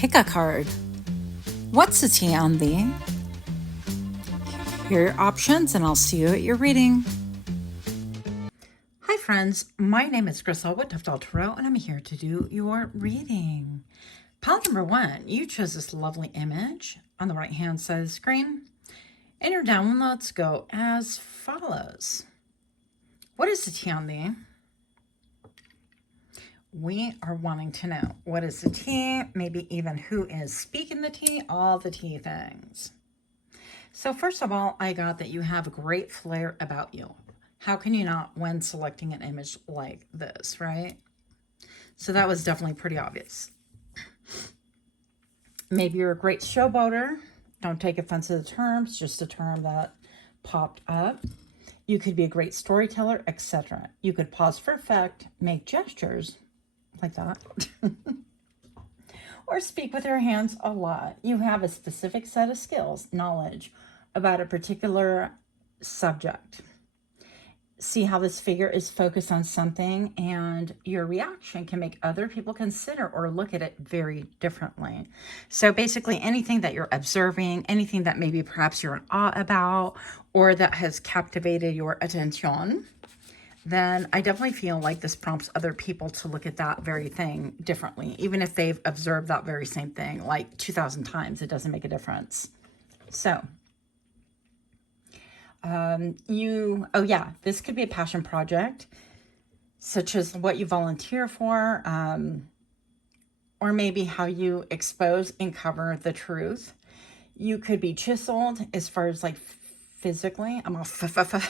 Pickacard. What's the tea on thee? Here are your options, and I'll see you at your reading. Hi friends, my name is Crystal with Untitled Chapter, and I'm here to do your reading. Pile number 1, you chose this lovely image on the right hand side of the screen, and your downloads go as follows. What is the tea on thee? We are wanting to know what is the tea, maybe even who is speaking the tea, all the tea things. So first of all, I got that you have a great flair about you. How can you not when selecting an image like this, right? So that was definitely pretty obvious. Maybe you're a great showboater. Don't take offense to the terms, just a term that popped up. You could be a great storyteller, etc. You could pause for effect, make gestures like that, or speak with your hands a lot. You have a specific set of skills, knowledge about a particular subject. See how this figure is focused on something, and your reaction can make other people consider or look at it very differently. So basically anything that you're observing, anything that maybe perhaps you're in awe about, or that has captivated your attention, then I definitely feel like this prompts other people to look at that very thing differently. Even if they've observed that very same thing like 2,000 times, it doesn't make a difference. So, this could be a passion project, such as what you volunteer for, or maybe how you expose and cover the truth. You could be chiseled as far as like physically. I'm all physically.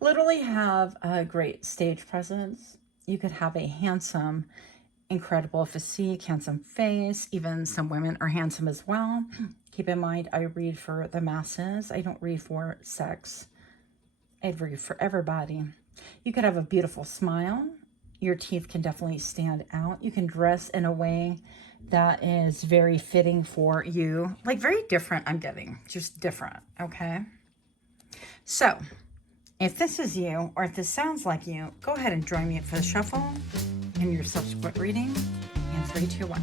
Literally have a great stage presence. You could have a handsome, incredible physique, handsome face. Even some women are handsome as well. Keep in mind, I read for the masses. I don't read for sex. I read for everybody. You could have a beautiful smile. Your teeth can definitely stand out. You can dress in a way that is very fitting for you. Like very different, I'm getting. Just different, okay? So, if this is you, or if this sounds like you, go ahead and join me for the shuffle in your subsequent reading in 3, 2, 1.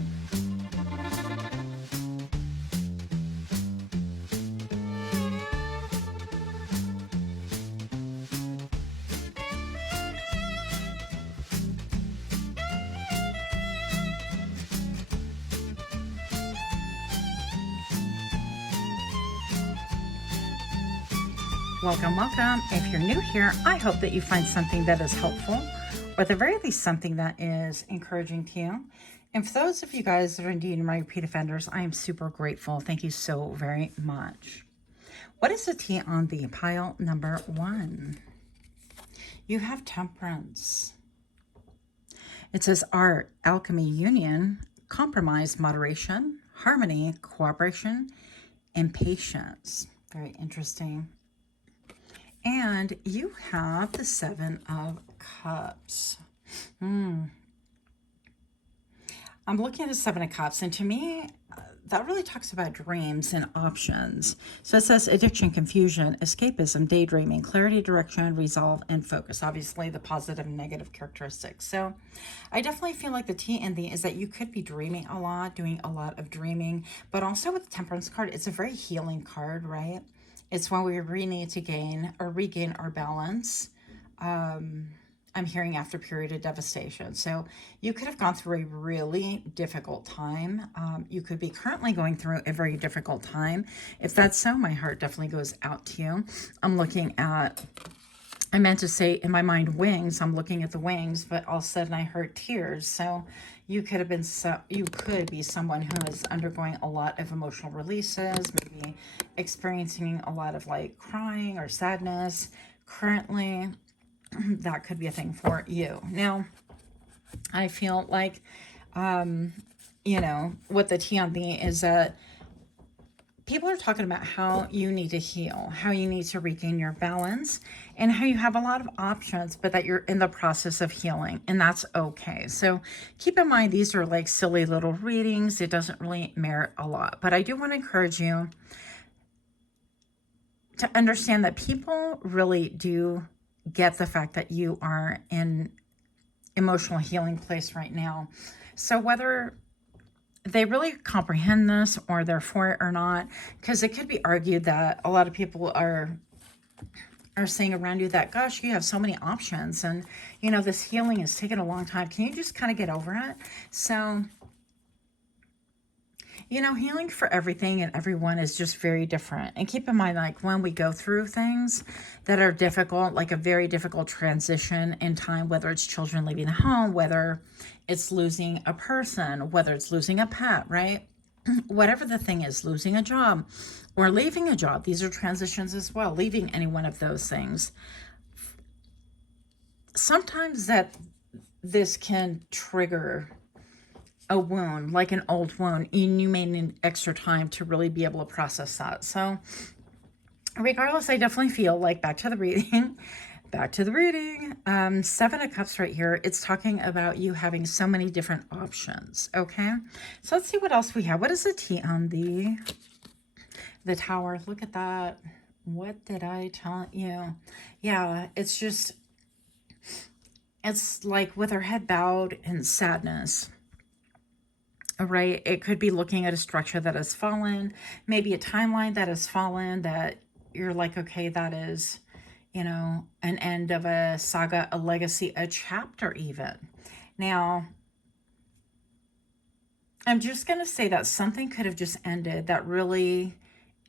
Welcome, welcome. If you're new here, I hope that you find something that is helpful, or at the very least something that is encouraging to you. And for those of you guys that are indeed my repeat offenders, I am super grateful. Thank you so very much. What is the tea on the pile number 1? You have temperance. It says art, alchemy, union, compromise, moderation, harmony, cooperation, and patience. Very interesting. And you have the 7 of Cups. I'm looking at the 7 of Cups, and to me, that really talks about dreams and options. So it says addiction, confusion, escapism, daydreaming, clarity, direction, resolve, and focus. Obviously, the positive and negative characteristics. So I definitely feel like the T and the is that you could be dreaming a lot, doing a lot of dreaming, but also with the Temperance card, it's a very healing card, right? It's when we really need to gain or regain our balance. I'm hearing after a period of devastation. So you could have gone through a really difficult time. You could be currently going through a very difficult time. If that's so, my heart definitely goes out to you. I'm looking at, I meant to say in my mind wings. I'm looking at the wings, but all of a sudden I heard tears. So you could have been, you could be someone who is undergoing a lot of emotional releases, maybe experiencing a lot of like crying or sadness currently. That could be a thing for you. Now, I feel like, what the tea on me is that people are talking about how you need to heal, how you need to regain your balance, and how you have a lot of options, but that you're in the process of healing, and that's okay. So keep in mind, these are like silly little readings. It doesn't really merit a lot, but I do want to encourage you to understand that people really do get the fact that you are in emotional healing place right now. So whether they really comprehend this, or they're for it or not, because it could be argued that a lot of people are saying around you that, gosh, you have so many options, and you know, this healing is taking a long time. Can you just kind of get over it? So, you know, healing for everything and everyone is just very different. And keep in mind, like, when we go through things that are difficult, like a very difficult transition in time, whether it's children leaving the home, whether it's losing a person, whether it's losing a pet, right? Whatever the thing is, losing a job or leaving a job, these are transitions as well, leaving any one of those things. Sometimes this can trigger a wound, like an old wound, and you may need extra time to really be able to process that. So regardless, I definitely feel like, back to the reading, Seven of Cups right here, it's talking about you having so many different options. Okay, so let's see what else we have. What is the T on the Tower? Look at that. What did I tell you? Yeah, it's just, it's like with her head bowed in sadness. Right? It could be looking at a structure that has fallen, maybe a timeline that has fallen, that you're like, okay, that is, you know, an end of a saga, a legacy, a chapter even. Now, I'm just going to say that something could have just ended that really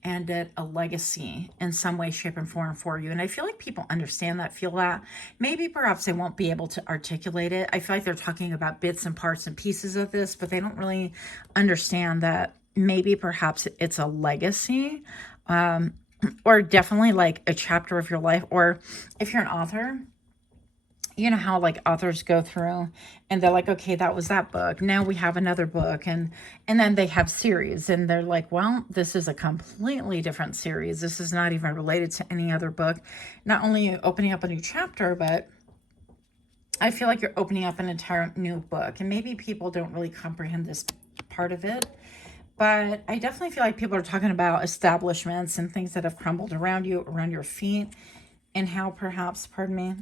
ended a legacy in some way, shape, and form for you. And I feel like people understand that, feel that. Maybe perhaps they won't be able to articulate it. I feel like they're talking about bits and parts and pieces of this, but they don't really understand that maybe perhaps it's a legacy, or definitely like a chapter of your life. Or if you're an author, you know how like authors go through and they're like, okay, that was that book, now we have another book, and then they have series, and they're like, well, this is a completely different series, this is not even related to any other book. Not only opening up a new chapter, but I feel like you're opening up an entire new book. And maybe people don't really comprehend this part of it, but I definitely feel like people are talking about establishments and things that have crumbled around you, around your feet, and how perhaps, pardon me,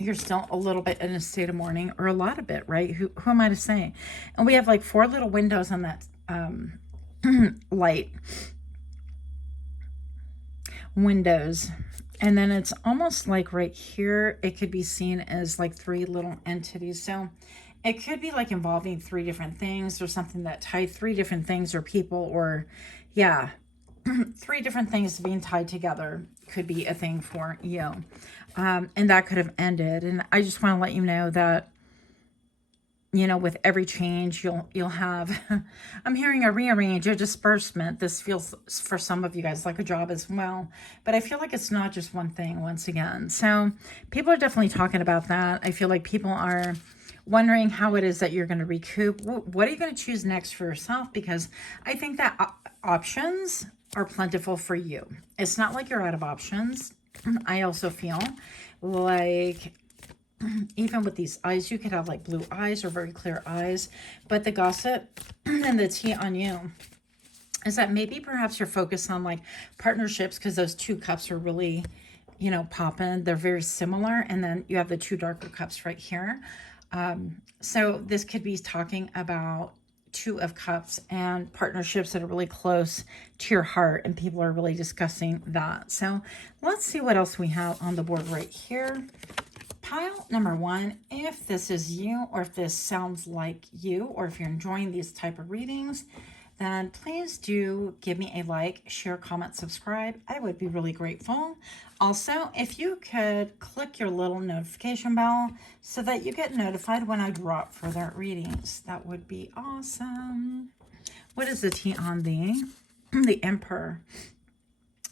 you're still a little bit in a state of mourning, or a lot of it, right? Who am I to say? And we have like 4 little windows on that light. Windows. And then it's almost like right here, it could be seen as like 3 little entities. So it could be like involving 3 different things, or something that tied 3 different things or people, or yeah, 3 different things being tied together could be a thing for you. And that could have ended. And I just want to let you know that, you know, with every change, you'll have, I'm hearing a rearrange, a disbursement. This feels for some of you guys like a job as well. But I feel like it's not just one thing once again. So people are definitely talking about that. I feel like people are wondering how it is that you're going to recoup. What are you going to choose next for yourself? Because I think that options are plentiful for you. It's not like you're out of options. I also feel like even with these eyes, you could have like blue eyes or very clear eyes. But the gossip and the tea on you is that maybe perhaps you're focused on like partnerships, because those 2 cups are really, you know, popping. They're very similar. And then you have the 2 darker cups right here. So this could be talking about 2 of Cups and partnerships that are really close to your heart, and people are really discussing that. So let's see what else we have on the board right here. Pile number 1, if this is you, or if this sounds like you, or if you're enjoying these type of readings, then please do give me a like, share, comment, subscribe. I would be really grateful. Also, if you could click your little notification bell so that you get notified when I drop further readings, that would be awesome. What is the T on the Emperor?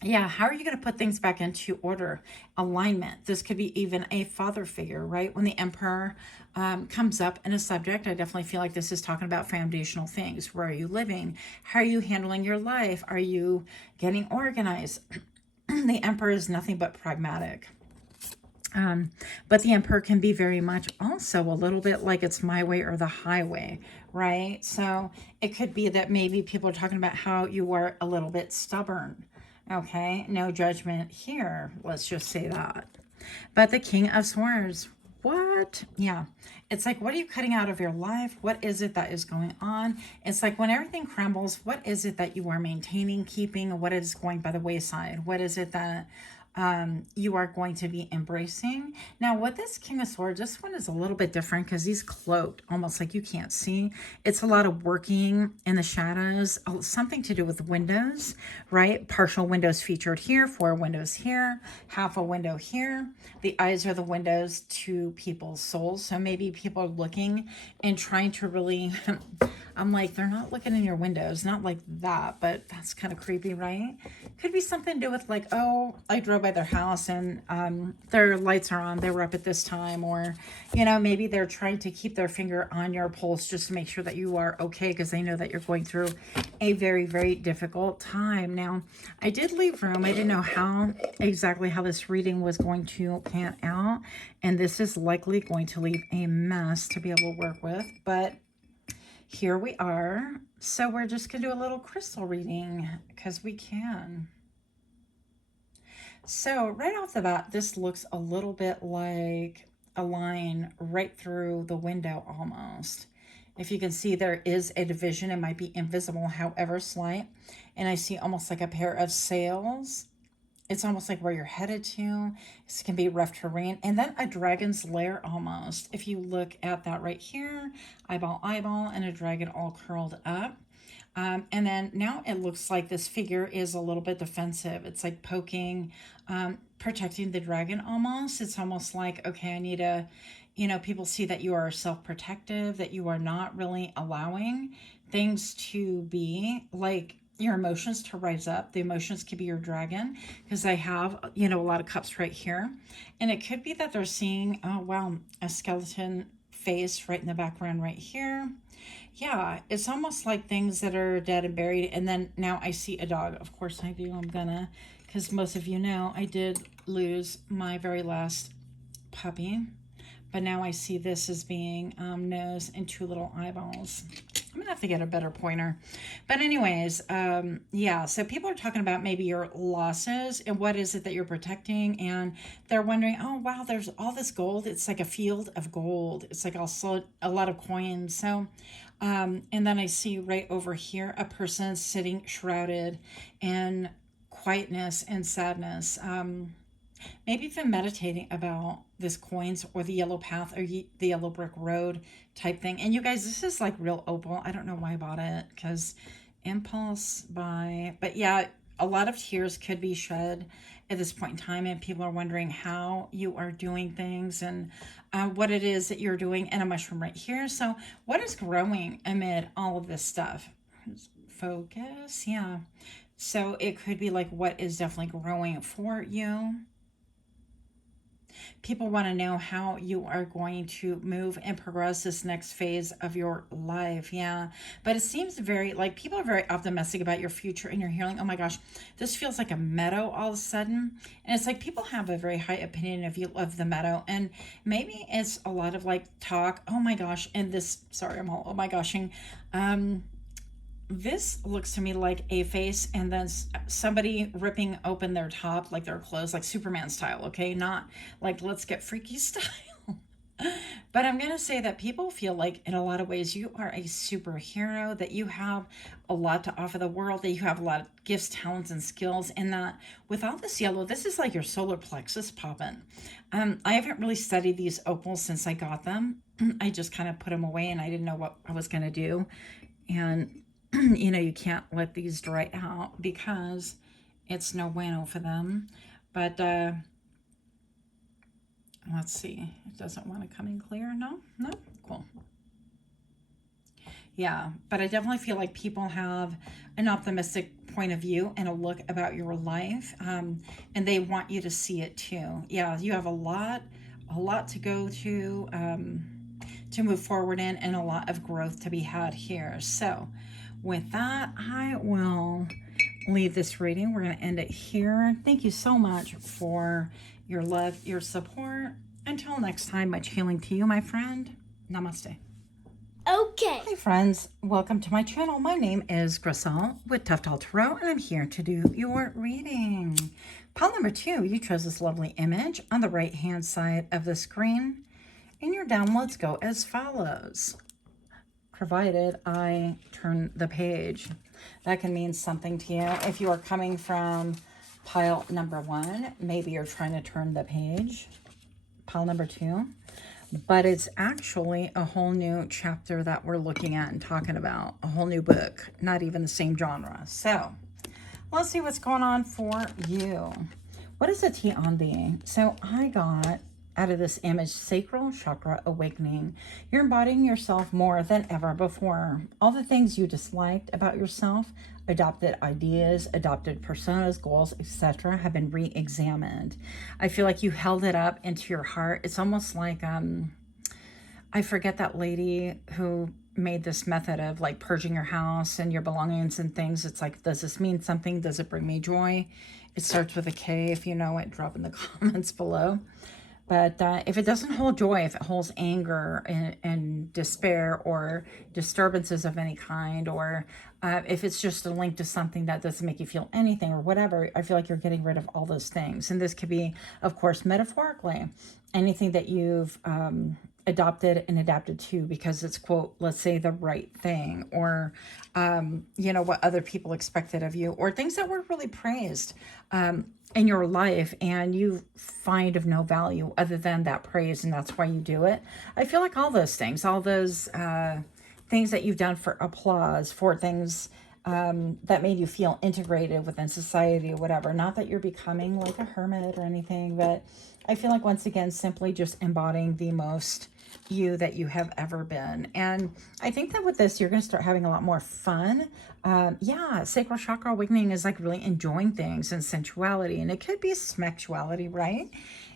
Yeah, how are you going to put things back into order? Alignment. This could be even a father figure, right? When the Emperor comes up in a subject, I definitely feel like this is talking about foundational things. Where are you living? How are you handling your life? Are you getting organized? The Emperor is nothing but pragmatic. But the Emperor can be very much also a little bit like it's my way or the highway, right? So it could be that maybe people are talking about how you are a little bit stubborn. Okay, no judgment here. Let's just say that. But the King of Swords, what? Yeah, It's like, what are you cutting out of your life? What is it that is going on? It's like when everything crumbles, what is it that you are maintaining, keeping? What is going by the wayside? What is it that you are going to be embracing? Now, with this King of Swords, this one is a little bit different because he's cloaked, almost like you can't see. It's a lot of working in the shadows, something to do with windows, right? Partial windows featured here, 4 windows here, half a window here. The eyes are the windows to people's souls. So maybe people are looking and trying to really, I'm like, they're not looking in your windows, not like that, but that's kind of creepy, right? Could be something to do with like, oh, I drove by their house and their lights are on, they were up at this time, or, you know, maybe they're trying to keep their finger on your pulse just to make sure that you are okay, because they know that you're going through a very, very difficult time. Now, I did leave room. I didn't know exactly how this reading was going to pan out, and this is likely going to leave a mess to be able to work with, but here we are. So we're just going to do a little crystal reading because we can. So right off the bat, this looks a little bit like a line right through the window almost. If you can see, there is a division. It might be invisible, however slight. And I see almost like a pair of sails. It's almost like where you're headed to. This can be rough terrain. And then a dragon's lair almost. If you look at that right here, eyeball, and a dragon all curled up. And then now it looks like this figure is a little bit defensive. It's like poking, protecting the dragon almost. It's almost like, okay, I need to, you know, people see that you are self-protective, that you are not really allowing things to be like your emotions to rise up. The emotions could be your dragon, because I have, you know, a lot of cups right here. And it could be that they're seeing, oh, wow, a skeleton face right in the background right here. Yeah, it's almost like things that are dead and buried. And then now I see a dog. Of course I do. I'm gonna, because most of you know, I did lose my very last puppy. But now I see this as being nose and 2 little eyeballs. I'm gonna have to get a better pointer. But anyways, yeah, so people are talking about maybe your losses and what is it that you're protecting, and they're wondering, oh wow, there's all this gold. It's like a field of gold. It's like also a lot of coins. So and then I see right over here a person sitting shrouded in quietness and sadness. Maybe even meditating about this coins or the yellow path or the yellow brick road type thing. And you guys, this is like real opal. I don't know why I bought it, because impulse buy. But yeah, a lot of tears could be shed at this point in time, and people are wondering how you are doing things and what it is that you're doing. And a mushroom right here. So what is growing amid all of this stuff? Focus, yeah. So it could be like what is definitely growing for you. People want to know how you are going to move and progress this next phase of your life. Yeah. But it seems very, like, people are very optimistic about your future and your healing. Oh my gosh, this feels like a meadow all of a sudden. And it's like people have a very high opinion of you, of the meadow. And maybe it's a lot of like talk. Oh my gosh. And this, sorry, I'm all, oh my goshing. This looks to me like a face and then somebody ripping open their top, like their clothes, like Superman style, okay? Not like let's get freaky style. But I'm going to say that people feel like in a lot of ways you are a superhero, that you have a lot to offer the world, that you have a lot of gifts, talents, and skills, and that with all this yellow, this is like your solar plexus popping. I haven't really studied these opals since I got them. I just kind of put them away and I didn't know what I was going to do. And you know, you can't let these dry out because it's no bueno for them. But let's see. It doesn't want to come in clear. No? Cool. Yeah, but I definitely feel like people have an optimistic point of view and a look about your life, and they want you to see it too. Yeah, you have a lot to go to move forward in, and a lot of growth to be had here. So with that, I will leave this reading. We're going to end it here. Thank you so much for your love, your support. Until next time, much healing to you, my friend. Namaste. Okay. Hi, friends. Welcome to my channel. My name is Griselle with Untitled Tarot, and I'm here to do your reading. Pile number 2, you chose this lovely image on the right-hand side of the screen. And your downloads go as follows, provided I turn the page. That can mean something to you. If you are coming from pile number 1, maybe you're trying to turn the page, pile number 2, but it's actually a whole new chapter that we're looking at and talking about, a whole new book, not even the same genre. So let's see what's going on for you. What is the T on the? So I got out of this image, sacral chakra awakening. You're embodying yourself more than ever before. All the things you disliked about yourself, adopted ideas, adopted personas, goals, etc., have been re-examined. I feel like you held it up into your heart. It's almost like, I forget that lady who made this method of like purging your house and your belongings and things. It's like, does this mean something? Does it bring me joy? It starts with a K. If you know it, drop in the comments below. But if it doesn't hold joy, if it holds anger and despair or disturbances of any kind, or if it's just a link to something that doesn't make you feel anything or whatever, I feel like you're getting rid of all those things. And this could be, of course, metaphorically, anything that you've adopted and adapted to because it's, quote, let's say the right thing, or, you know, what other people expected of you, or things that were really praised in your life and you find of no value other than that praise, and that's why you do it. I feel like all those things, all those things that you've done for applause, for things that made you feel integrated within society or whatever. Not that you're becoming like a hermit or anything, but I feel like once again, simply just embodying the most you that you have ever been. And I think that with this, you're going to start having a lot more fun. Yeah, sacral chakra awakening is like really enjoying things and sensuality. And it could be sexuality, right?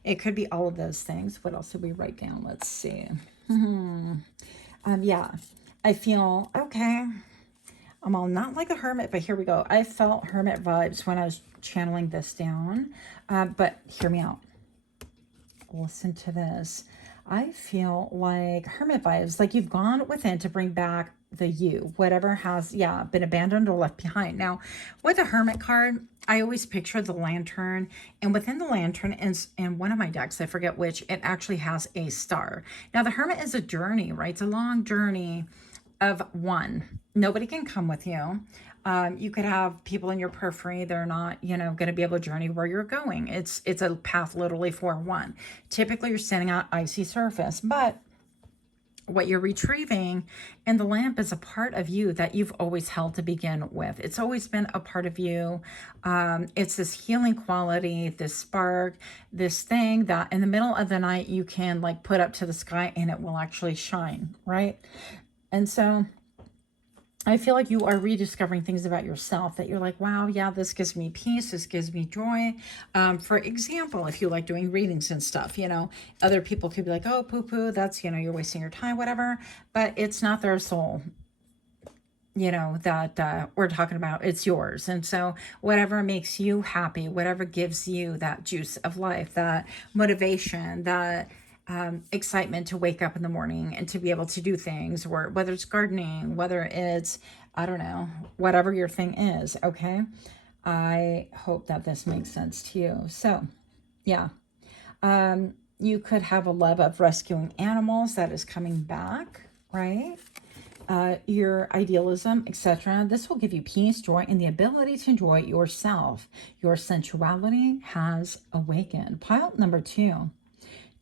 It could be all of those things. What else did we write down? Let's see. Yeah, I feel, okay, I'm all not like a hermit, but here we go. I felt hermit vibes when I was channeling this down. But hear me out. Listen to this. I feel like hermit vibes, like you've gone within to bring back the you, whatever has, yeah, been abandoned or left behind. Now, with the hermit card, I always picture the lantern, and within the lantern, in one of my decks, I forget which, it actually has a star. Now, the hermit is a journey, right? It's a long journey of one. Nobody can come with you. You could have people in your periphery. They're not, you know, going to be able to journey where you're going. It's a path literally for one. Typically, you're standing on icy surface, but what you're retrieving in the lamp is a part of you that you've always held to begin with. It's always been a part of you. It's this healing quality, this spark, this thing that in the middle of the night you can like put up to the sky and it will actually shine, right? And so I feel like you are rediscovering things about yourself that you're like, wow, yeah, this gives me peace. This gives me joy. For example, if you like doing readings and stuff, you know, other people could be like, oh, poo-poo, that's, you know, you're wasting your time, whatever. But it's not their soul, you know, that we're talking about. It's yours. And so whatever makes you happy, whatever gives you that juice of life, that motivation, that excitement to wake up in the morning and to be able to do things, or whether it's gardening, whether it's, I don't know, whatever your thing is. Okay. I hope that this makes sense to you. So yeah, you could have a love of rescuing animals that is coming back, right? Your idealism, etc. This will give you peace, joy, and the ability to enjoy yourself. Your sensuality has awakened. Pile number 2.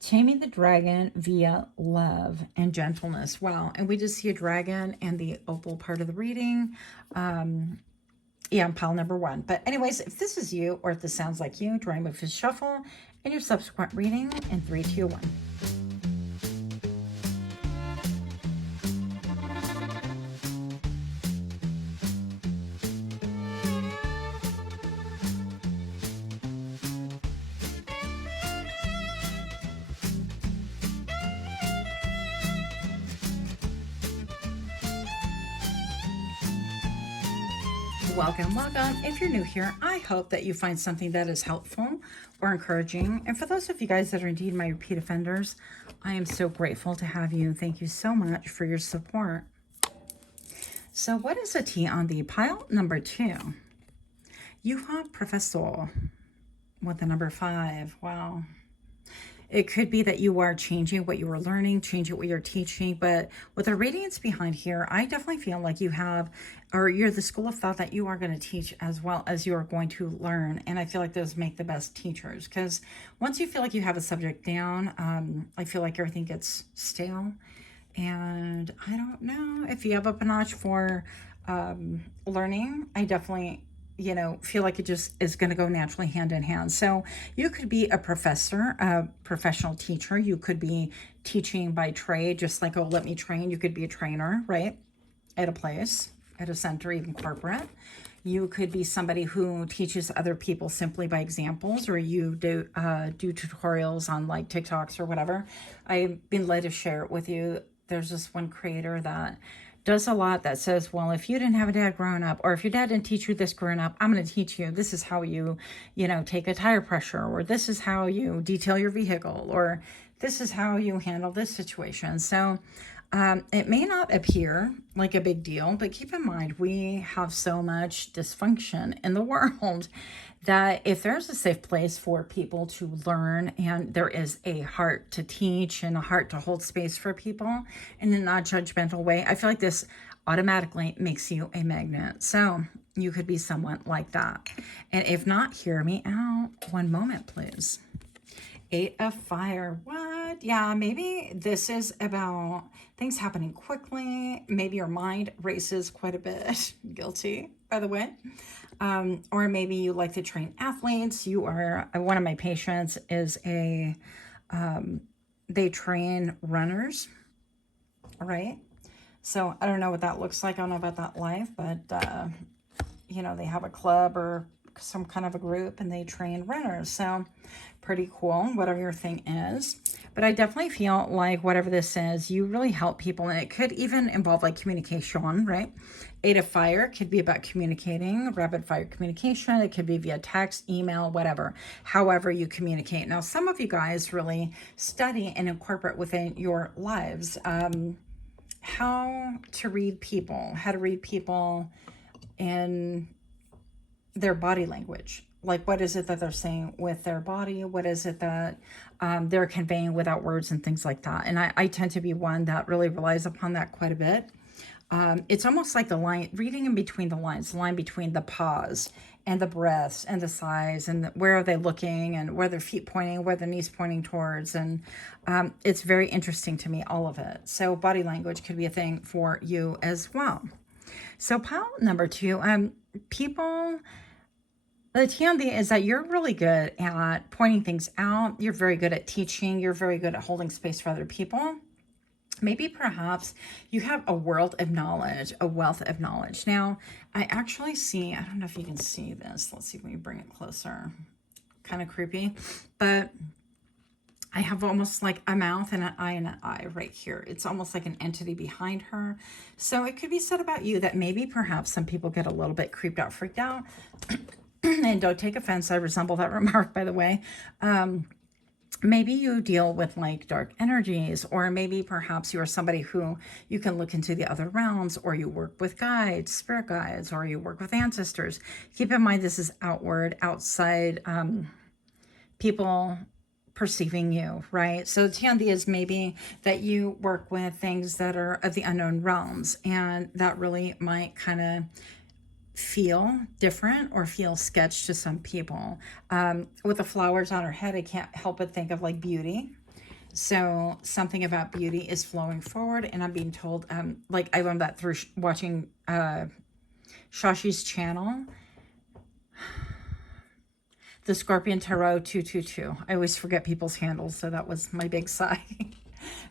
Taming the dragon via love and gentleness. Wow. And we just see a dragon and the opal part of the reading. Yeah, pile number 1. But anyways, if this is you, or if this sounds like you, drawing with his shuffle and your subsequent reading in 3, 2, 1. Welcome, welcome. If you're new here, I hope that you find something that is helpful or encouraging. And for those of you guys that are indeed my repeat offenders, I am so grateful to have you. Thank you so much for your support. So what is a T on the pile number 2? You have Professor with the number 5. Wow. It could be that you are changing what you are learning, changing what you're teaching. But with the radiance behind here, I definitely feel like you have, or you're the school of thought that you are going to teach as well as you are going to learn. And I feel like those make the best teachers, because once you feel like you have a subject down, I feel like everything gets stale. And I don't know if you have up a notch for learning. I definitely, feel like it just is going to go naturally hand in hand. So you could be a professor, a professional teacher. You could be teaching by trade, just like, oh, let me train. You could be a trainer, right? At a place, at a center, even corporate. You could be somebody who teaches other people simply by examples, or you do tutorials on like TikToks or whatever. I've been led to share it with you. There's this one creator that does a lot that says, well, if you didn't have a dad growing up, or if your dad didn't teach you this growing up, I'm going to teach you. This is how you take a tire pressure, or this is how you detail your vehicle, or this is how you handle this situation. So it may not appear like a big deal, but keep in mind, we have so much dysfunction in the world that if there's a safe place for people to learn, and there is a heart to teach and a heart to hold space for people in a non-judgmental way, I feel like this automatically makes you a magnet. So you could be someone like that. And if not, hear me out. One moment, please. 8 of Fire. What? Yeah, maybe this is about things happening quickly. Maybe your mind races quite a bit. Guilty, by the way. Or maybe you like to train athletes. You are, one of my patients is they train runners, right? So I don't know what that looks like. I don't know about that life, but, they have a club or some kind of a group and they train runners. So pretty cool, whatever your thing is. But I definitely feel like whatever this is, you really help people. And it could even involve like communication, right? 8 of Fire could be about communicating, rapid fire communication. It could be via text, email, whatever, however you communicate. Now, some of you guys really study and incorporate within your lives how to read people, in their body language. Like, what is it that they're saying with their body? What is it that they're conveying without words and things like that? And I tend to be one that really relies upon that quite a bit. It's almost like the line, reading in between the lines, the line between the pause and the breaths and the sighs and where are they looking and where their feet pointing, where their knees pointing towards. And it's very interesting to me, all of it. So body language could be a thing for you as well. So pile number 2, people... The TMD is that you're really good at pointing things out. You're very good at teaching. You're very good at holding space for other people. Maybe perhaps you have a world of knowledge, a wealth of knowledge. Now, I actually see, I don't know if you can see this. Let's see if we bring it closer. Kind of creepy. But I have almost like a mouth and an eye right here. It's almost like an entity behind her. So it could be said about you that maybe perhaps some people get a little bit creeped out, freaked out. And don't take offense, I resemble that remark, by the way. Maybe you deal with like dark energies, or maybe perhaps you are somebody who you can look into the other realms, or you work with guides, spirit guides, or you work with ancestors. Keep in mind, this is outward, outside people perceiving you, right? So Tiandi is maybe that you work with things that are of the unknown realms, and that really might kind of feel different or feel sketched to some people. With the flowers on her head, I can't help but think of like beauty. So something about beauty is flowing forward, and I'm being told, like I learned that through watching Shashi's channel, the Scorpion Tarot 222. I always forget people's handles, so that was my big sigh.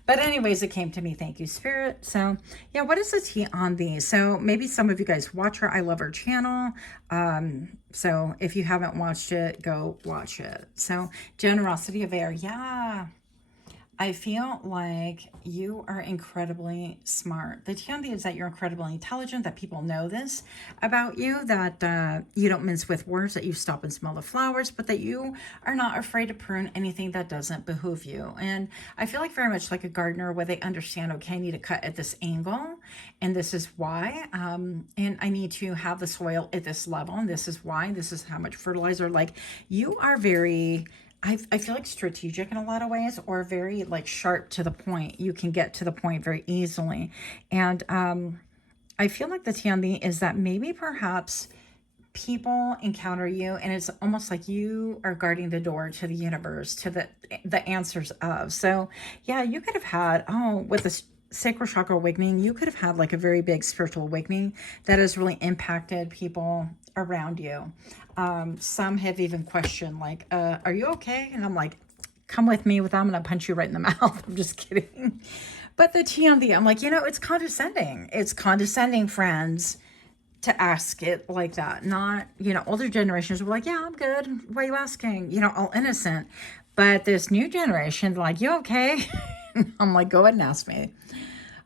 But anyways, it came to me. Thank you, Spirit. So yeah, what is the tea on these? So maybe some of you guys watch her. I love her channel. So if you haven't watched it, go watch it. So generosity of air. Yeah. I feel like you are incredibly smart. The TMD is that you're incredibly intelligent, that people know this about you, that you don't mince with words, that you stop and smell the flowers, but that you are not afraid to prune anything that doesn't behoove you. And I feel like very much like a gardener, where they understand, okay, I need to cut at this angle, and this is why, and I need to have the soil at this level, and this is why, this is how much fertilizer. Like, you are very I feel like strategic in a lot of ways, or very like sharp to the point. You can get to the point very easily. And I feel like the TMB is that maybe perhaps people encounter you and it's almost like you are guarding the door to the universe, to the answers of. So yeah, you could have had, oh, with the sacral chakra awakening, you could have had like a very big spiritual awakening that has really impacted people around you. Some have even questioned like, are you okay? And I'm like, come with me, I'm gonna punch you right in the mouth. I'm just kidding. But the TMV, I'm like, it's condescending. It's condescending, friends, to ask it like that. Not, older generations were like, yeah, I'm good. Why are you asking? All innocent. But this new generation, they're like, you okay? I'm like, go ahead and ask me.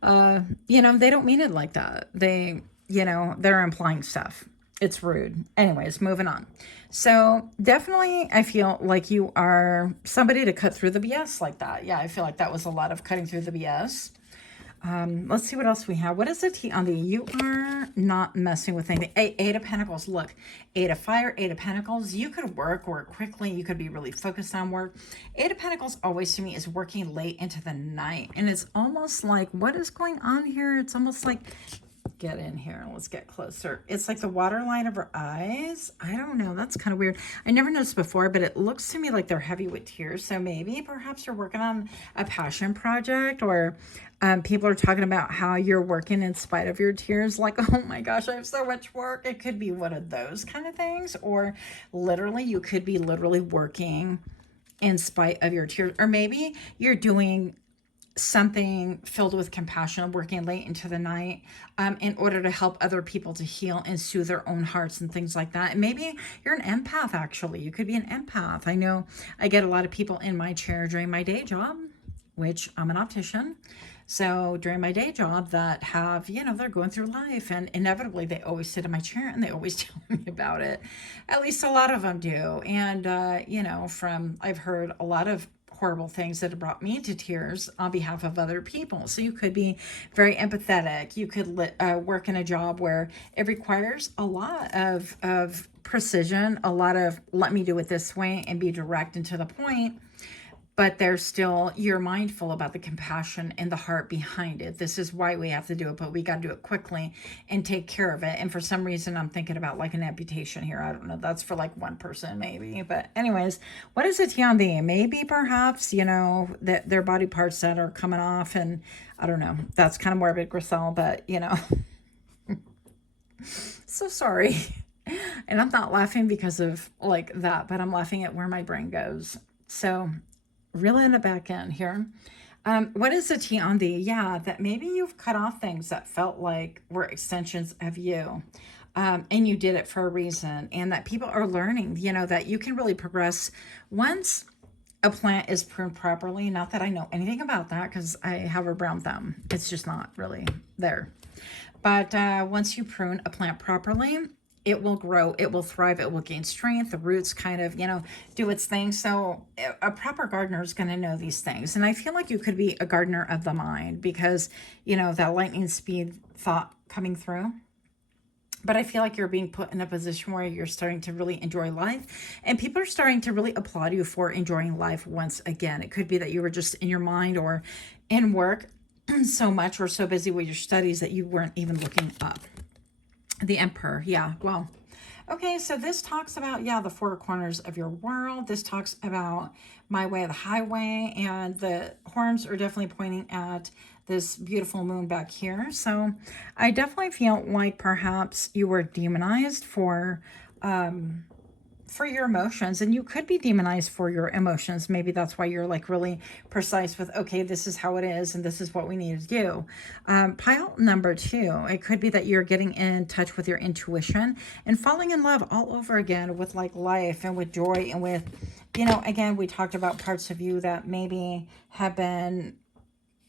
They don't mean it like that. They're implying stuff. It's rude. Anyways, moving on. So definitely, I feel like you are somebody to cut through the BS like that. Yeah, I feel like that was a lot of cutting through the BS. Let's see what else we have. What is the T on the? You are not messing with anything. Eight of Pentacles. Look, Eight of Fire, Eight of Pentacles. You could work quickly. You could be really focused on work. Eight of Pentacles always to me is working late into the night. And it's almost like, what is going on here? It's almost like, get in here. Let's get closer. It's like the waterline of her eyes. I don't know. That's kind of weird. I never noticed before, but it looks to me like they're heavy with tears. So maybe perhaps you're working on a passion project, or people are talking about how you're working in spite of your tears. Like, oh my gosh, I have so much work. It could be one of those kind of things. Or literally, you could be literally working in spite of your tears. Or maybe you're doing something filled with compassion, working late into the night in order to help other people to heal and soothe their own hearts and things like that. And maybe you're an empath, actually. You could be an empath. I know I get a lot of people in my chair during my day job, which I'm an optician. So during my day job that have, they're going through life, and inevitably they always sit in my chair and they always tell me about it. At least a lot of them do. And, I've heard a lot of horrible things that have brought me to tears on behalf of other people. So you could be very empathetic. You could work in a job where it requires a lot of precision, a lot of let me do it this way and be direct and to the point. But there's still, you're mindful about the compassion and the heart behind it. This is why we have to do it, but we got to do it quickly and take care of it. And for some reason, I'm thinking about like an amputation here. I don't know. That's for like one person maybe. But anyways, what is it on the? Maybe perhaps, that their body parts that are coming off. And I don't know. That's kind of morbid, Griselle, but so sorry. And I'm not laughing because of like that, but I'm laughing at where my brain goes. So really in the back end here. What is the T on the? Yeah, that maybe you've cut off things that felt like were extensions of you. And you did it for a reason. And that people are learning, that you can really progress once a plant is pruned properly. Not that I know anything about that because I have a brown thumb. It's just not really there. But once you prune a plant properly, it will grow, it will thrive, it will gain strength, the roots kind of, do its thing. So a proper gardener is going to know these things. And I feel like you could be a gardener of the mind because, that lightning speed thought coming through. But I feel like you're being put in a position where you're starting to really enjoy life. And people are starting to really applaud you for enjoying life once again. It could be that you were just in your mind or in work so much or so busy with your studies that you weren't even looking up. The Emperor, yeah, well, okay, so this talks about, the four corners of your world. This talks about my way of the highway, and the horns are definitely pointing at this beautiful moon back here. So I definitely feel like perhaps you were demonized for your emotions, and you could be demonized for your emotions. Maybe that's why you're like really precise with, okay, this is how it is and this is what we need to do. Pile number 2, it could be that you're getting in touch with your intuition and falling in love all over again with like life and with joy and with, again, we talked about parts of you that maybe have been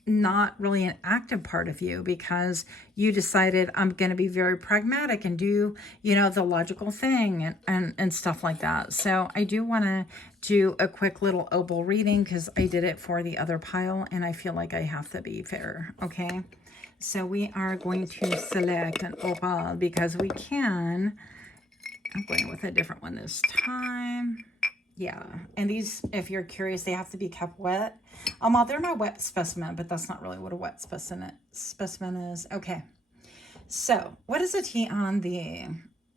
not really an active part of you because you decided I'm going to be very pragmatic and do, the logical thing and stuff like that. So I do want to do a quick little opal reading because I did it for the other pile and I feel like I have to be fair. Okay. So we are going to select an opal because we can. I'm going with a different one this time. Yeah, and these, if you're curious, they have to be kept wet. Well, they're not wet specimen, but that's not really what a wet specimen is. Okay, so what is the tea on the?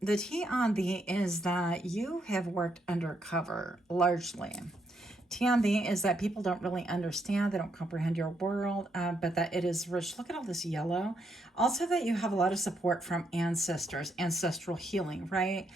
The tea on the is that you have worked undercover largely. Tea on the is that people don't really understand, they don't comprehend your world, but that it is rich. Look at all this yellow. Also that you have a lot of support from ancestors, ancestral healing, right?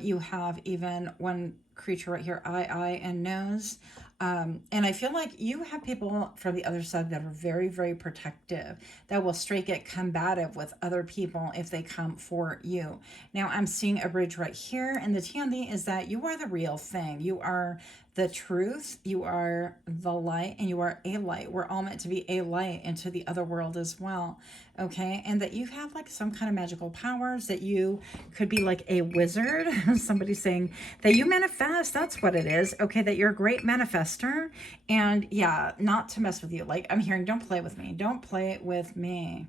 You have even one creature right here, eye, and nose. And I feel like you have people from the other side that are very, very protective, that will straight get combative with other people if they come for you. Now, I'm seeing a bridge right here, and the tea on the is that you are the real thing. You are the truth, you are the light, and you are a light. We're all meant to be a light into the other world as well, okay? And that you have like some kind of magical powers, that you could be like a wizard. Somebody's saying that you manifest, that's what it is, okay? That you're a great manifester, and yeah, not to mess with you. Like I'm hearing, don't play with me, don't play with me,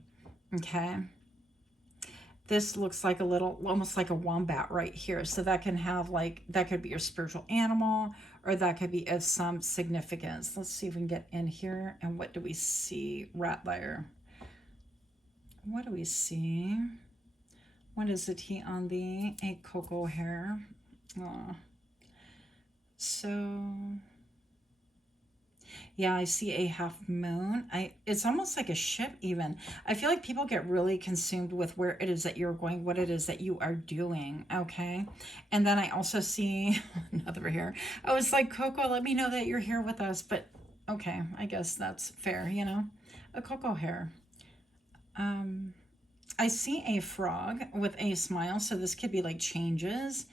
okay? This looks like a little, almost like a wombat right here. So that can have like, that could be your spiritual animal, or that could be of some significance. Let's see if we can get in here. And what do we see? Rattler. What do we see? What is the tea on the? A cocoa hair. So... yeah, I see a half moon. It's almost like a ship even. I feel like people get really consumed with where it is that you're going, what it is that you are doing, okay? And then I also see another here. I was like, Coco, let me know that you're here with us. But okay, I guess that's fair, you know? A cocoa hair. I see a frog with a smile. So this could be like changes.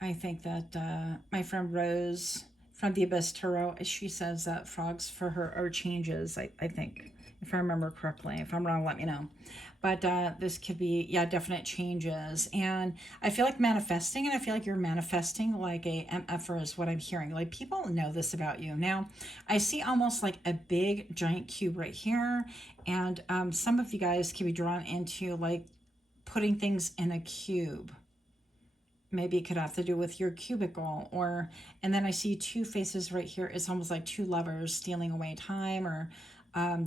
I think that my friend Rose from the Abyss Tarot, she says that frogs for her are changes, I think, if I remember correctly. If I'm wrong, let me know. But this could be, yeah, definite changes. And I feel like manifesting, and I feel like you're manifesting like a MFer is what I'm hearing. Like people know this about you. Now, I see almost like a big giant cube right here. And some of you guys can be drawn into like putting things in a cube. Maybe it could have to do with your cubicle, or, and then I see two faces right here. It's almost like two lovers stealing away time, or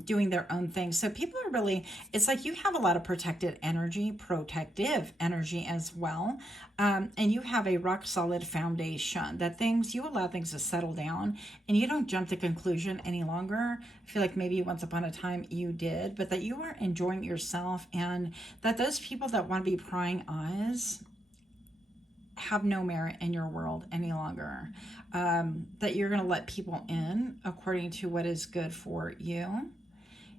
doing their own thing. So people are really, it's like you have a lot of protective energy as well. And you have a rock solid foundation that things, you allow things to settle down and you don't jump to conclusion any longer. I feel like maybe once upon a time you did, but that you are enjoying yourself, and that those people that want to be prying eyes have no merit in your world any longer. That you're going to let people in according to what is good for you.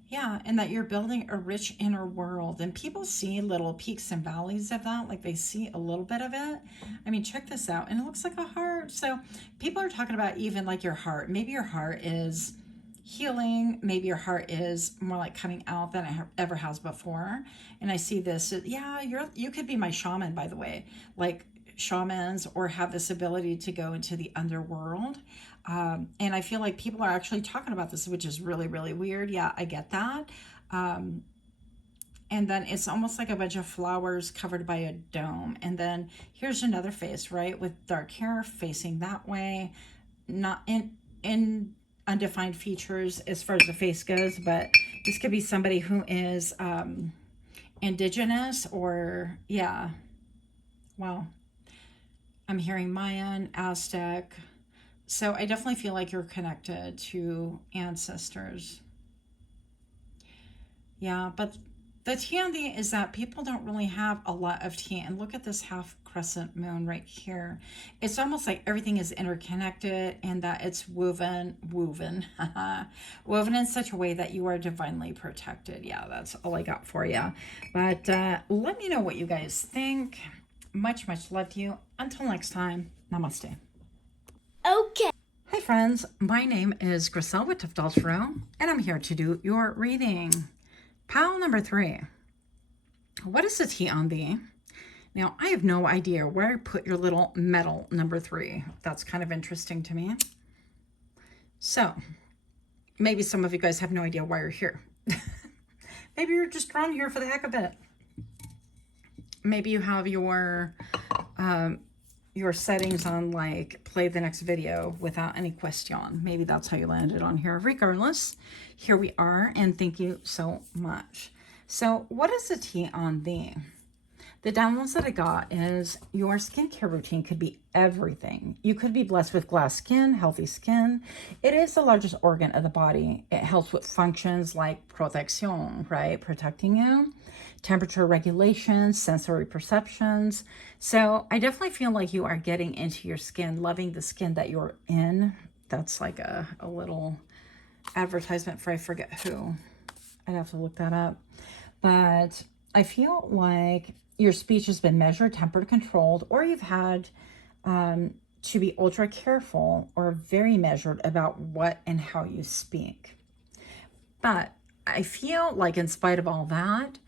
Yeah, and that you're building a rich inner world. And people see little peaks and valleys of that, like they see a little bit of it. I mean, check this out. And it looks like a heart. So people are talking about even like your heart. Maybe your heart is healing. Maybe your heart is more like coming out than it ever has before. And I see this. Yeah, you could be my shaman, by the way. Like, shamans or have this ability to go into the underworld. And I feel like people are actually talking about this, which is really, really weird. Yeah, I get that. And then it's almost like a bunch of flowers covered by a dome. And then here's another face, right? With dark hair facing that way, not in undefined features as far as the face goes, but this could be somebody who is indigenous, or yeah, wow. I'm hearing Mayan, Aztec. So I definitely feel like you're connected to ancestors. Yeah, but the tea on the is that people don't really have a lot of tea. And look at this half crescent moon right here. It's almost like everything is interconnected, and that it's woven in such a way that you are divinely protected. Yeah, that's all I got for you. But let me know what you guys think. Much, much love to you. Until next time, namaste. Okay. Hi friends, my name is Griselle with Untitled Chapter, and I'm here to do your reading. Pile number 3. What is the tea on thee? Now, I have no idea where I put your little medal number 3. That's kind of interesting to me. So, maybe some of you guys have no idea why you're here. Maybe you're just drawn here for the heck of it. Maybe you have your your settings on like play the next video without any question. Maybe that's how you landed on here. Regardless, here we are, and thank you so much. So what is the tea on the? The downloads that I got is your skincare routine could be everything. You could be blessed with glass skin, healthy skin. It is the largest organ of the body. It helps with functions like protection, right? Protecting you, temperature regulation, sensory perceptions. So I definitely feel like you are getting into your skin, loving the skin that you're in. That's like a little advertisement for I forget who. I'd have to look that up. But I feel like your speech has been measured, tempered, controlled, or you've had to be ultra careful or very measured about what and how you speak. But I feel like in spite of all that,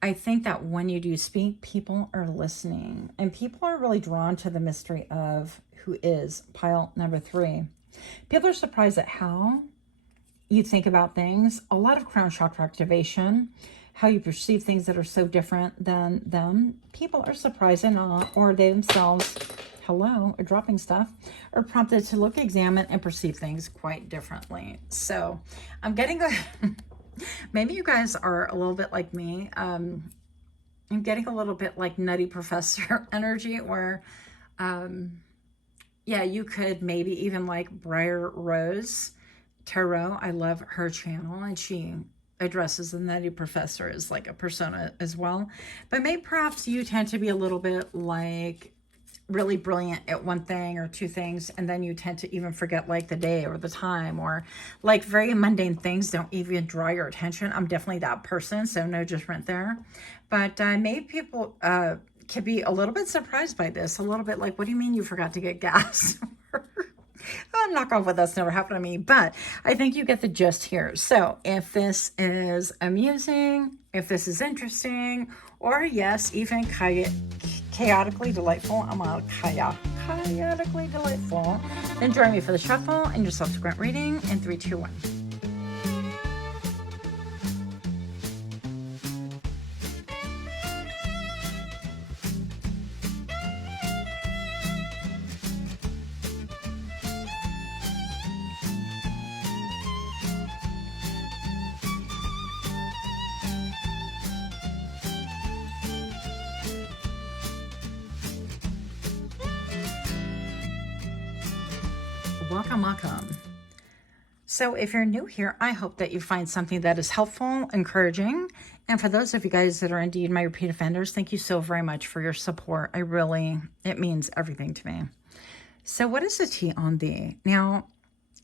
I think that when you do speak, people are listening, and people are really drawn to the mystery of who is pile number 3. People are surprised at how you think about things, a lot of crown chakra activation, how you perceive things that are so different than them. People are surprised and awe, or they themselves, are dropping stuff, are prompted to look, examine, and perceive things quite differently. So I'm getting maybe you guys are a little bit like me. I'm getting a little bit like Nutty Professor energy where, yeah, you could maybe even like Briar Rose Tarot. I love her channel, and she addresses the Nutty Professor as like a persona as well. But maybe perhaps you tend to be a little bit like really brilliant at one thing or two things, and then you tend to even forget like the day or the time, or like very mundane things don't even draw your attention. I'm definitely that person, so no judgment there. But maybe people could be a little bit surprised by this, a little bit like, what do you mean you forgot to get gas? Oh, knock off wood, that's never happened to me, but I think you get the gist here. So if this is amusing, if this is interesting, or yes, even chaotically delightful, I'm out chaotically delightful, then join me for the shuffle and your subsequent reading in 3, 2, 1. Welcome. So if you're new here, I hope that you find something that is helpful, encouraging. And for those of you guys that are indeed my repeat offenders, thank you so very much for your support. It means everything to me. So what is the tea on thee? Now,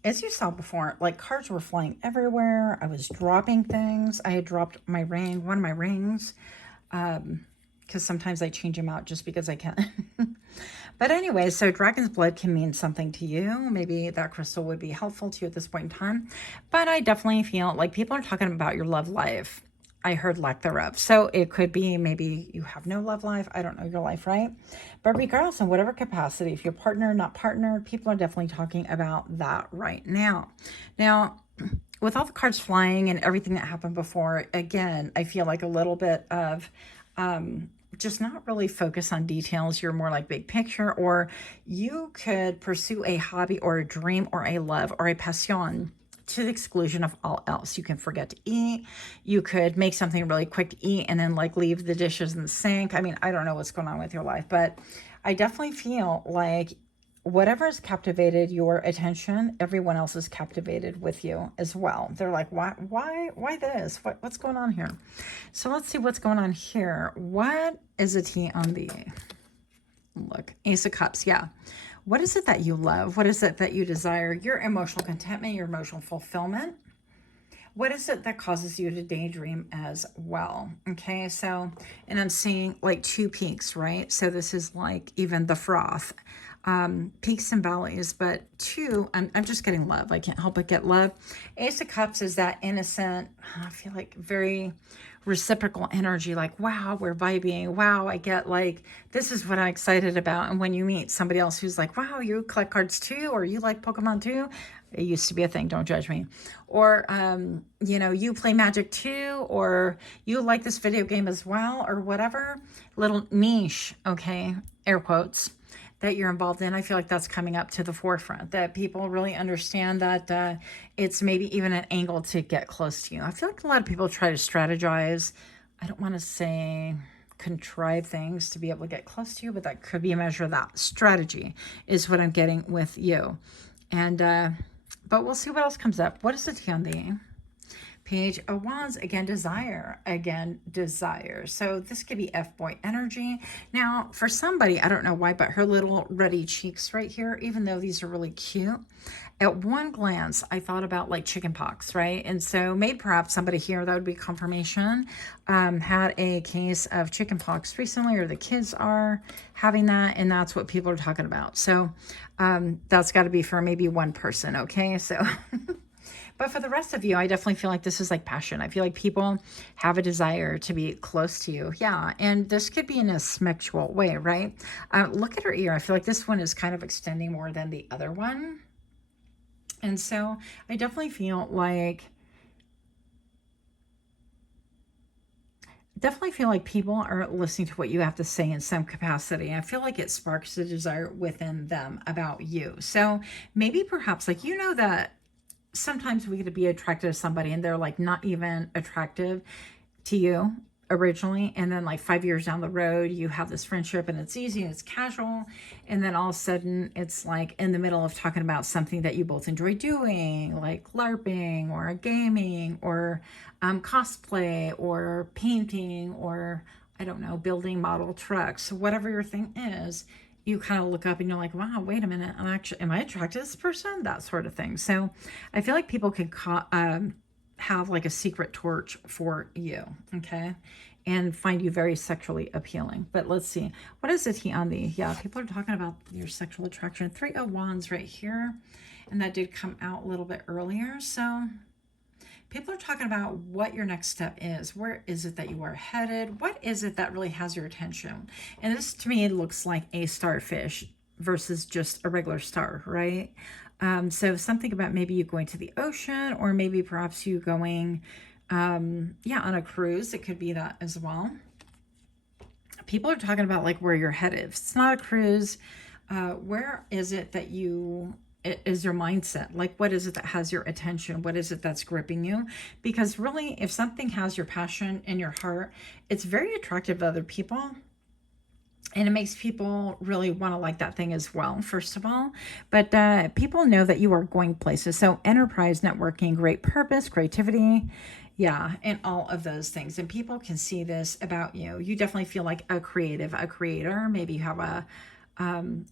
as you saw before, like cards were flying everywhere. I was dropping things. I had dropped my ring, one of my rings, because sometimes I change them out just because I can. But anyway, so dragon's blood can mean something to you. Maybe that crystal would be helpful to you at this point in time. But I definitely feel like people are talking about your love life. I heard lack thereof. So it could be maybe you have no love life. I don't know your life, right? But regardless, in whatever capacity, if you're partner, not partnered, people are definitely talking about that right now. Now, with all the cards flying and everything that happened before, again, I feel like a little bit of just not really focus on details. You're more like big picture, or you could pursue a hobby or a dream or a love or a passion to the exclusion of all else. You can forget to eat. You could make something really quick to eat and then like leave the dishes in the sink. I mean, I don't know what's going on with your life, but I definitely feel like whatever has captivated your attention, everyone else is captivated with you as well. They're like, why this? What's going on here? So let's see what's going on here. What is a tea on the, look, Ace of Cups. Yeah. What is it that you love? What is it that you desire? Your emotional contentment, your emotional fulfillment. What is it that causes you to daydream as well? Okay, so, and I'm seeing like 2 peaks, right? So this is like even the froth, peaks and valleys, but 2, I'm just getting love. I can't help but get love. Ace of Cups is that innocent, I feel like very reciprocal energy, like, wow, we're vibing. Wow, I get like, this is what I'm excited about. And when you meet somebody else who's like, wow, you collect cards too, or you like Pokemon too, It used to be a thing. Don't judge me. Or, you know, you play Magic too, or you like this video game as well, or whatever little niche, okay, air quotes, that you're involved in. I feel like that's coming up to the forefront, that people really understand that it's maybe even an angle to get close to you. I feel like a lot of people try to strategize. I don't want to say contrive things to be able to get close to you, but that could be a measure of that. Strategy is what I'm getting with you. And, but we'll see what else comes up. What is the T on the Page of Wands? Again, desire. Again, desire. So this could be F-boy energy. Now, for somebody, I don't know why, but her little ruddy cheeks right here, even though these are really cute, at one glance, I thought about like chicken pox, right? And so maybe perhaps somebody here, that would be confirmation, had a case of chicken pox recently, or the kids are having that, and that's what people are talking about. So that's got to be for maybe one person, okay? So... But for the rest of you, I definitely feel like this is like passion. I feel like people have a desire to be close to you. Yeah, and this could be in a sexual way, right? Look at her ear. I feel like this one is kind of extending more than the other one. And so I definitely feel like people are listening to what you have to say in some capacity. I feel like it sparks a desire within them about you. So maybe perhaps like, you know, that sometimes we could be attracted to somebody and they're like not even attractive to you originally, and then like 5 years down the road you have this friendship and it's easy and it's casual, and then all of a sudden it's like in the middle of talking about something that you both enjoy doing, like LARPing or gaming or cosplay or painting, or I don't know, building model trucks, whatever your thing is. You kind of look up and you're like, wow, wait a minute, am I attracted to this person? That sort of thing. So I feel like people can have like a secret torch for you, okay? And find you very sexually appealing. But let's see, what is it on the, yeah, people are talking about your sexual attraction. 3 of Wands right here. And that did come out a little bit earlier. So people are talking about what your next step is. Where is it that you are headed? What is it that really has your attention? And this to me looks like a starfish versus just a regular star, right? So something about maybe you going to the ocean, or maybe perhaps you going, on a cruise. It could be that as well. People are talking about like where you're headed. If it's not a cruise, where is it that is your mindset? Like, what is it that has your attention? What is it that's gripping you? Because really, if something has your passion in your heart, it's very attractive to other people. And it makes people really want to like that thing as well, first of all. But people know that you are going places. So enterprise, networking, great purpose, creativity. Yeah, and all of those things. And people can see this about you. You definitely feel like a creator. Maybe you have a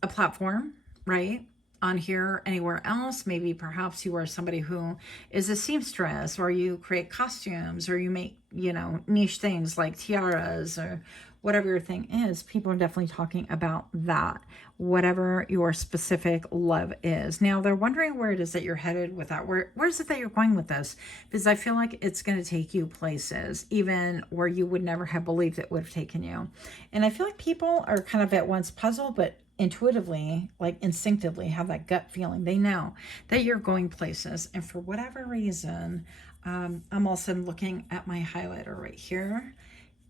platform, right? On here, anywhere else. Maybe perhaps you are somebody who is a seamstress, or you create costumes, or you make, niche things like tiaras or whatever your thing is. People are definitely talking about that, whatever your specific love is. Now they're wondering where it is that you're headed with that. Where is it that you're going with this? Because I feel like it's going to take you places, even where you would never have believed it would have taken you. And I feel like people are kind of at once puzzled, but intuitively, like instinctively, have that gut feeling. They know that you're going places. And for whatever reason, I'm also looking at my highlighter right here,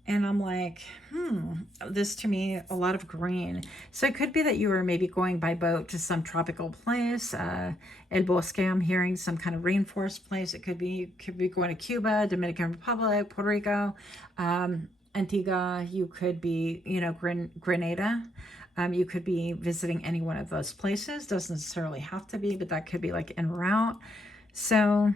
and I'm like, this to me, a lot of green. So it could be that you were maybe going by boat to some tropical place. El Bosque, I'm hearing some kind of rainforest place. It could be going to Cuba, Dominican Republic, Puerto Rico, Antigua. You could be, Grenada. You could be visiting any one of those places. Doesn't necessarily have to be, but that could be like en route. So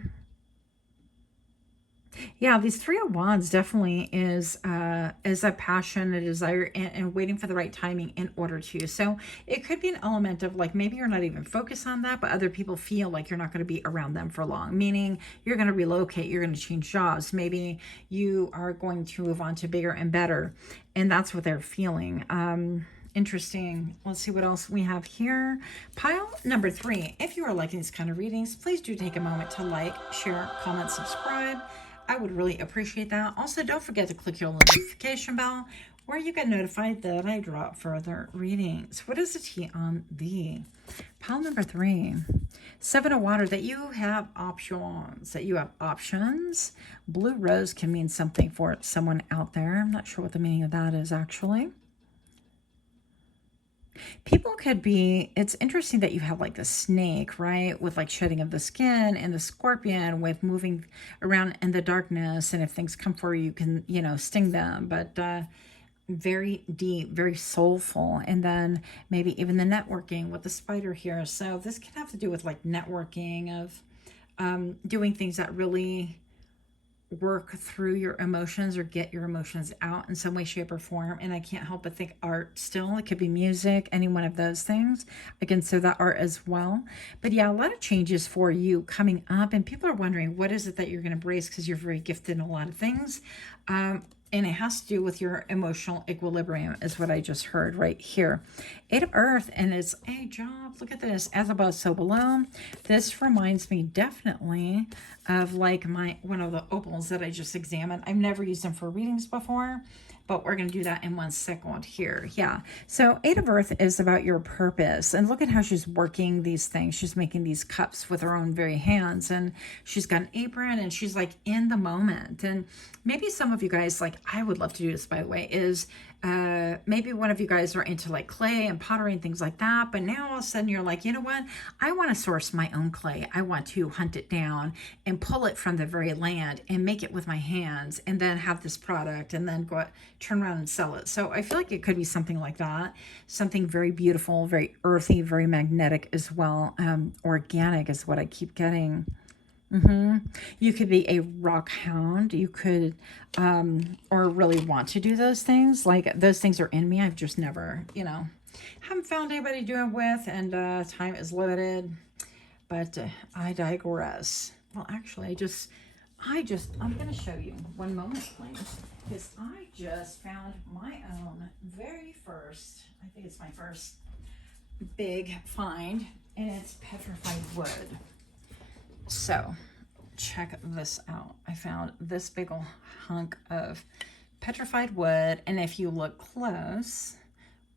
yeah, these 3 of Wands definitely is a passion, a desire, and waiting for the right timing in order to. So it could be an element of like, maybe you're not even focused on that, but other people feel like you're not going to be around them for long, meaning you're going to relocate, you're going to change jobs. Maybe you are going to move on to bigger and better. And that's what they're feeling. Interesting. Let's see what else we have here. Pile number 3. If you are liking these kind of readings, please do take a moment to like, share, comment, subscribe. I would really appreciate that. Also, don't forget to click your notification bell where you get notified that I drop further readings. What is the T on the pile number 3? Seven of Water, that you have options, Blue rose can mean something for someone out there. I'm not sure what the meaning of that is, actually. People could be, it's interesting that you have like the snake, right? With like shedding of the skin, and the scorpion with moving around in the darkness. And if things come for you, you can, you know, sting them. But very deep, very soulful. And then maybe even the networking with the spider here. So this can have to do with like networking of doing things that really work through your emotions or get your emotions out in some way, shape, or form. And I can't help but think art still. It could be music, any one of those things. I consider that art as well. But yeah, a lot of changes for you coming up. And people are wondering, what is it that you're going to embrace? Because you're very gifted in a lot of things. And it has to do with your emotional equilibrium, is what I just heard right here. Eight of Earth, and it's a job. Look at this, as above, so below. This reminds me definitely of like one of the opals that I just examined. I've never used them for readings before, but we're going to do that in 1 second here. Yeah. So Eight of Earth is about your purpose. And look at how she's working these things. She's making these cups with her own very hands. And she's got an apron, and she's like in the moment. And maybe some of you guys, like, I would love to do this, by the way, is maybe one of you guys are into like clay and pottery and things like that. But now all of a sudden you're like, you know what? I want to source my own clay. I want to hunt it down and pull it from the very land and make it with my hands, and then have this product, and then go out, turn around and sell it. So I feel like it could be something like that. Something very beautiful, very earthy, very magnetic as well. Organic is what I keep getting. You could be a rock hound. You could, or really want to do those things. Like, those things are in me. I've just never, you know, haven't found anybody to do it with, and time is limited. But I digress. Well, actually, I'm going to show you. One moment, please. Because I just found my own very first, I think it's my first big find, and it's petrified wood. So check this out. I found this big ol' hunk of petrified wood, and if you look close,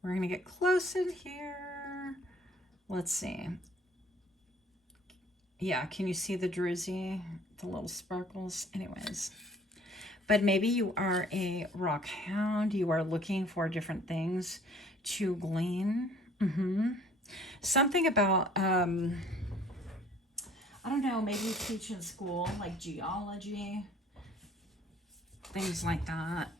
we're going to get close in here. Let's see. Yeah, can you see the druzy, the little sparkles? Anyways, but maybe you are a rock hound. You are looking for different things to glean. Something about, I don't know, maybe you teach in school, like geology, things like that.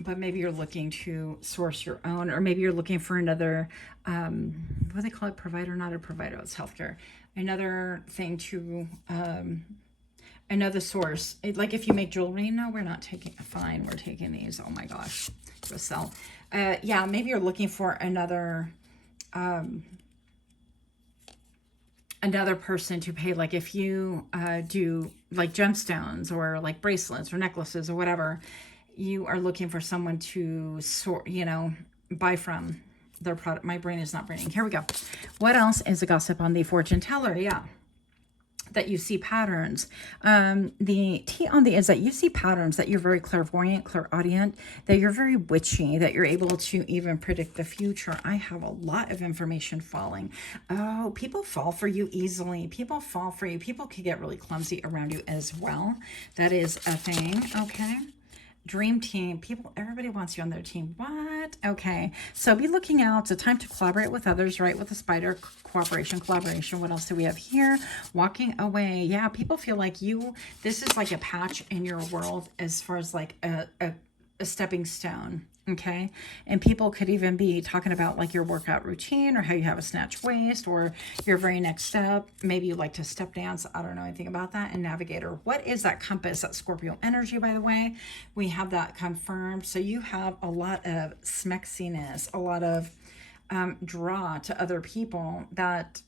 But maybe you're looking to source your own, or maybe you're looking for another, what do they call it? Provider, not a provider, it's healthcare. Another thing to, another source. Like if you make jewelry, no, we're not taking, fine, we're taking these. Oh my gosh, go sell. Yeah, maybe you're looking for another, another person to pay. Like if you do like gemstones or like bracelets or necklaces or whatever, you are looking for someone to sort, you know, buy from their product. My brain is not braining. Here we go. What else is a gossip on the fortune teller? Yeah, that you see patterns. The T on the is that you see patterns, that you're very clairvoyant, clairaudient, that you're very witchy, that you're able to even predict the future. I have a lot of information falling. Oh, people fall for you easily. People fall for you. People can get really clumsy around you as well. That is a thing. Okay. Dream team. People, everybody wants you on their team. What? Okay. So be looking out. It's a time to collaborate with others, right? With the spider, cooperation, collaboration. What else do we have here? Walking away. Yeah, people feel like you, this is like a patch in your world as far as like a stepping stone. Okay. And people could even be talking about like your workout routine, or how you have a snatch waist, or your very next step. Maybe you like to step dance. I don't know anything about that. And navigator. What is that compass? That Scorpio energy, by the way. We have that confirmed. So you have a lot of smexiness, a lot of draw to other people that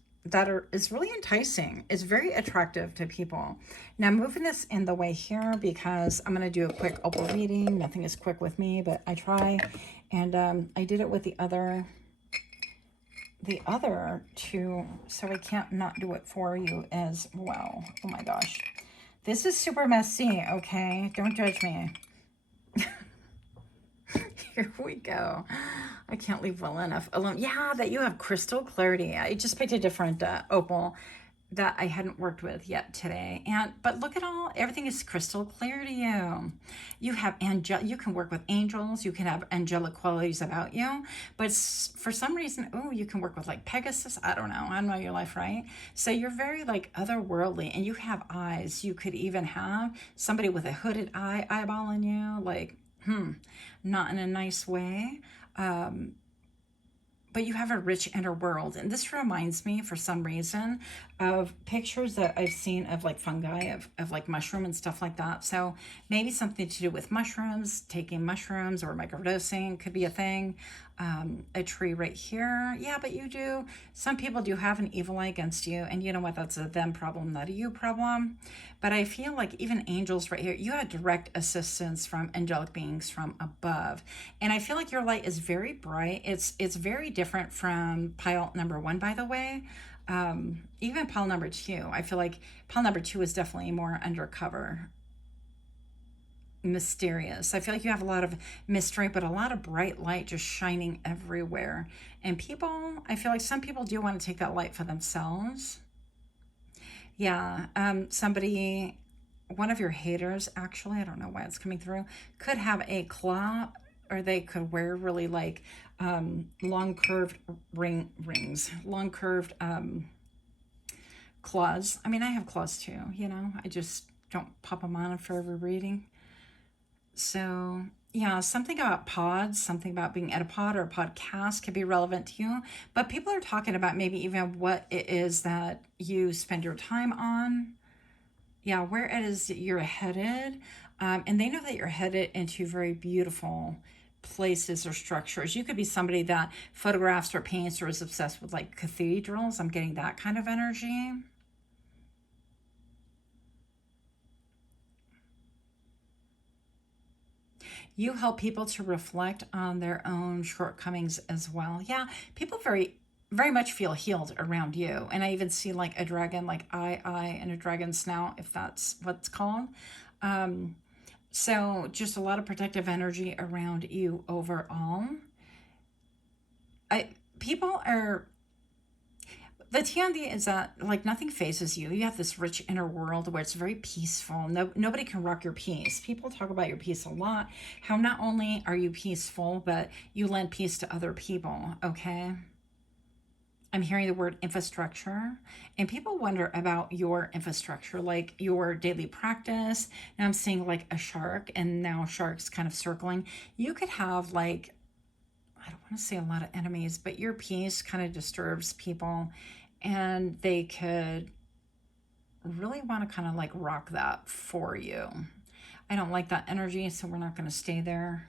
is really enticing. It's very attractive to people. Now I'm moving this in the way here because I'm going to do a quick opal reading. Nothing is quick with me, but I try. And I did it with the other two, so I can't not do it for you as well. Oh my gosh. This is super messy, okay? Don't judge me. Here we go. I can't leave well enough alone. Yeah, that you have crystal clarity. I just picked a different opal that I hadn't worked with yet today. But look at everything is crystal clear to you. You have you can work with angels, you can have angelic qualities about you, but for some reason, oh, you can work with like Pegasus. I don't know your life, right? So you're very like otherworldly, and you have eyes. You could even have somebody with a hooded eyeball in you, like, not in a nice way. But you have a rich inner world. And this reminds me, for some reason, of pictures that I've seen of like fungi, of like mushroom and stuff like that. So maybe something to do with mushrooms, taking mushrooms or microdosing could be a thing. A tree right here. Yeah, but you do. Some people do have an evil eye against you. And you know what? That's a them problem, not a you problem. But I feel like even angels right here, you have direct assistance from angelic beings from above. And I feel like your light is very bright. It's very different from pile number 1, by the way. Even pile number 2. I feel like pile number 2 is definitely more undercover, mysterious. I feel like you have a lot of mystery, but a lot of bright light just shining everywhere. And people, I feel like some people do want to take that light for themselves. Yeah, one of your haters, actually, I don't know why it's coming through, could have a claw, or they could wear really like long curved rings, long curved claws. I mean, I have claws too, I just don't pop them on for every reading. So yeah, something about pods, something about being at a pod or a podcast could be relevant to you. But people are talking about maybe even what it is that you spend your time on. Yeah, where it is that you're headed. And they know that you're headed into very beautiful places or structures. You could be somebody that photographs or paints or is obsessed with like cathedrals. I'm getting that kind of energy. You help people to reflect on their own shortcomings as well. Yeah, people very much feel healed around you. And I even see like a dragon, like eye, and a dragon snout, if that's what's called. So just a lot of protective energy around you overall. People are, the TND is that like nothing phases you. You have this rich inner world where it's very peaceful. Nobody can rock your peace. People talk about your peace a lot. How not only are you peaceful, but you lend peace to other people, okay? I'm hearing the word infrastructure, and people wonder about your infrastructure, like your daily practice. Now I'm seeing like a shark, and now sharks kind of circling. You could have like, I don't want to say a lot of enemies, but your peace kind of disturbs people, and they could really want to kind of like rock that for you. I don't like that energy, so we're not going to stay there.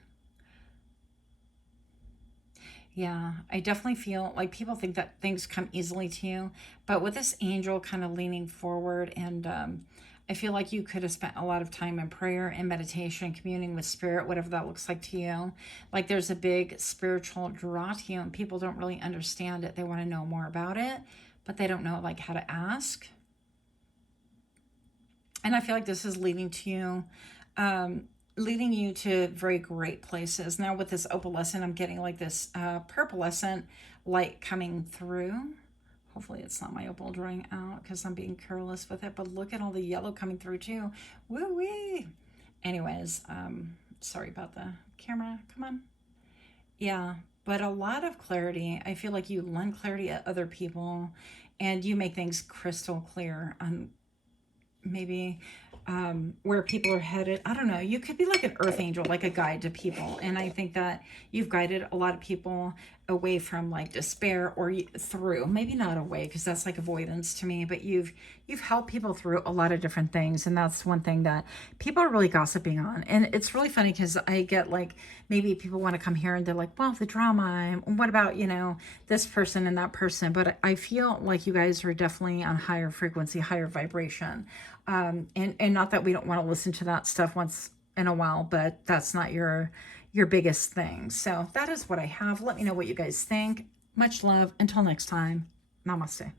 Yeah, I definitely feel like people think that things come easily to you, but with this angel kind of leaning forward, and I feel like you could have spent a lot of time in prayer and meditation, communing with spirit, whatever that looks like to you. Like there's a big spiritual draw to you, and people don't really understand it. They want to know more about it, but they don't know like how to ask. And I feel like this is leading you to very great places. Now with this opalescent, I'm getting like this purplescent light coming through. Hopefully it's not my opal drying out because I'm being careless with it, but look at all the yellow coming through too. Woo-wee. Anyways, sorry about the camera. Come on. Yeah, but a lot of clarity. I feel like you lend clarity at other people, and you make things crystal clear on maybe where people are headed. I don't know. You could be like an earth angel, like a guide to people. And I think that you've guided a lot of people away from like despair, or through, maybe not away, because that's like avoidance to me, but you've helped people through a lot of different things. And that's one thing that people are really gossiping on. And it's really funny because I get like, maybe people want to come here and they're like, well, the drama, and what about, this person and that person? But I feel like you guys are definitely on higher frequency, higher vibration. And not that we don't want to listen to that stuff once in a while, but that's not your biggest thing. So that is what I have. Let me know what you guys think. Much love. Until next time. Namaste.